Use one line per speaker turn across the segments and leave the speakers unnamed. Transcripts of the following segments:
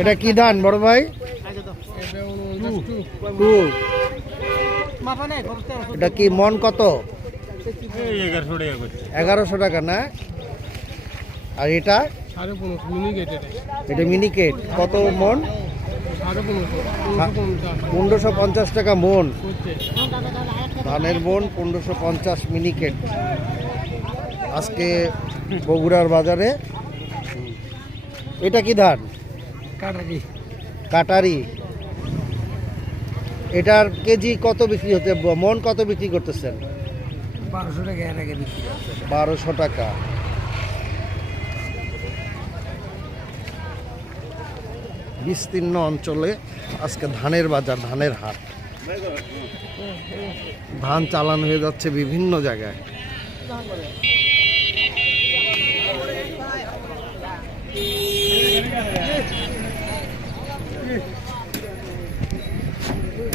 এটা কি ধান, বড় ভাই? এটা কি মন কত?
এগারোশো টাকা
না? আর এটা?
এটা
মিনিকেট। কত মন?
পনেরোশো পঞ্চাশ
টাকা মন। ধানের মন পনেরোশো পঞ্চাশ মিনিকেট। আজকে বগুড়ার বাজারে এটা কি ধান?
কাটাকি
কাটারি। এটার কেজি কত বিক্রি হতে মন কত বিক্রি করতেছেন?
বারোশো টাকা এর আগে বিক্রি
বারোশো টাকা। বিস্তীর্ণ অঞ্চলে আজকে ধানের বাজার ধানের হাট। ধান চালান হয়ে যাচ্ছে বিভিন্ন জায়গায়।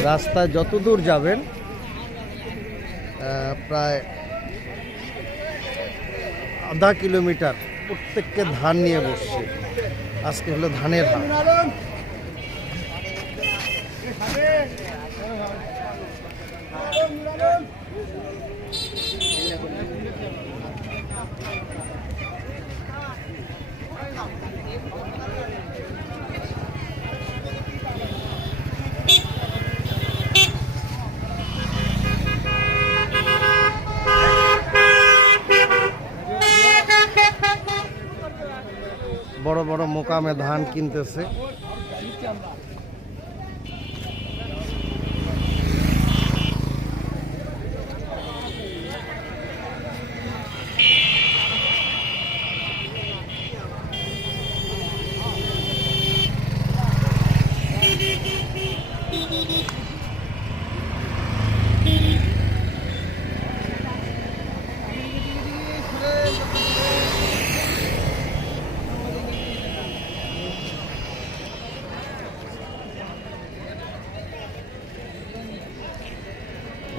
রাস্তায় যত দূর যাবেন প্রায় আধা কিলোমিটার প্রত্যেককে ধান নিয়ে বসছে। আজকে হলো ধানের হাট। বড় বড় মোকামে ধান কিনতেছে।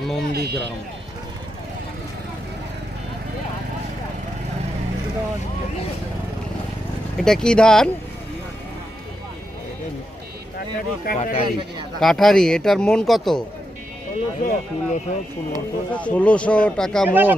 নন্দীগ্রাম। এটা কি ধান? কাঠারি এটার মন কত? ষোলোশো টাকা মন।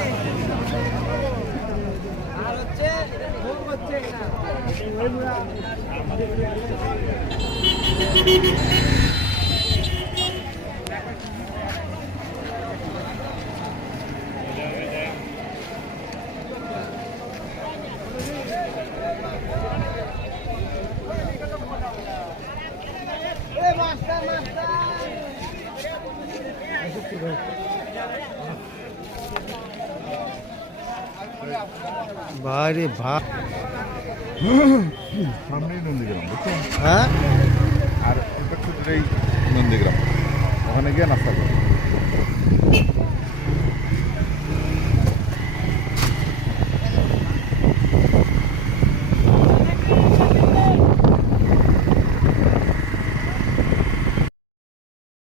ভাইরে ভাই।
সামনেই নন্দীগ্রাম বুঝছেন?
হ্যাঁ?
আর একটু দূরেই নন্দীগ্রাম। ওখানে গিয়ে নাস্তা করব।